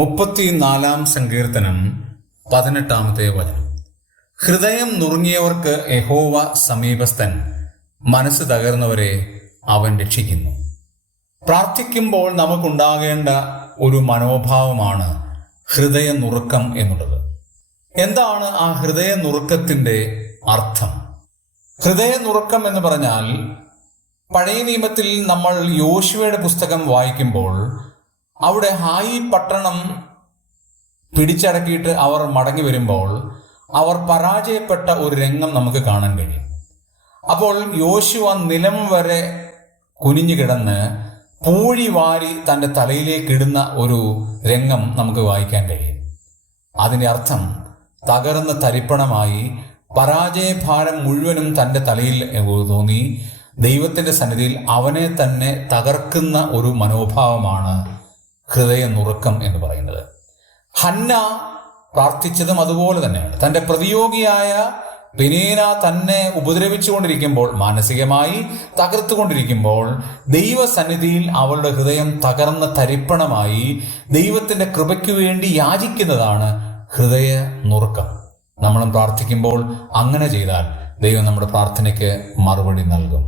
34 സങ്കീർത്തനം 18 വചനം. ഹൃദയം നുറുങ്ങിയവർക്ക് യഹോവ സമീപസ്ഥൻ, മനസ്സ് തകർന്നവരെ അവൻ രക്ഷിക്കുന്നു. പ്രാർത്ഥിക്കുമ്പോൾ നമുക്കുണ്ടാകേണ്ട ഒരു മനോഭാവമാണ് ഹൃദയ നുറുക്കം എന്നുള്ളത്. എന്താണ് ആ ഹൃദയ നുറുക്കത്തിൻ്റെ അർത്ഥം? ഹൃദയ നുറുക്കം എന്ന് പറഞ്ഞാൽ, പഴയ നിയമത്തിൽ നമ്മൾ യോശുവയുടെ പുസ്തകം വായിക്കുമ്പോൾ അവിടെ ഹായി പട്ടണം പിടിച്ചടക്കിയിട്ട് അവർ മടങ്ങി വരുമ്പോൾ അവർ പരാജയപ്പെട്ട ഒരു രംഗം നമുക്ക് കാണാൻ കഴിയും. അപ്പോൾ യോശുവ നിലം വരെ കുനിഞ്ഞു കിടന്ന് പൂഴി വാരി തൻ്റെ തലയിലേക്ക് ഇടുന്ന ഒരു രംഗം നമുക്ക് വായിക്കാൻ കഴിയും. അതിൻ്റെ അർത്ഥം, തകർന്ന തരിപ്പണമായി പരാജയഭാരം മുഴുവനും തൻ്റെ തലയിൽ തോന്നി ദൈവത്തിൻ്റെ സന്നിധിയിൽ അവനെ തന്നെ തകർക്കുന്ന ഒരു മനോഭാവമാണ് ഹൃദയ നുറുക്കം എന്ന് പറയുന്നത്. ഹന്ന പ്രാർത്ഥിച്ചതും അതുപോലെ തന്നെയാണ്. തൻ്റെ പ്രതിയോഗിയായ പെനീന തന്നെ ഉപദ്രവിച്ചുകൊണ്ടിരിക്കുമ്പോൾ, മാനസികമായി തകർത്തുകൊണ്ടിരിക്കുമ്പോൾ, ദൈവസന്നിധിയിൽ അവളുടെ ഹൃദയം തകർന്ന തരിപ്പണമായി ദൈവത്തിൻ്റെ കൃപയ്ക്ക് വേണ്ടി യാചിക്കുന്നതാണ് ഹൃദയ നുറുക്കം. നമ്മളും പ്രാർത്ഥിക്കുമ്പോൾ അങ്ങനെ ചെയ്താൽ ദൈവം നമ്മുടെ പ്രാർത്ഥനയ്ക്ക് മറുപടി നൽകും.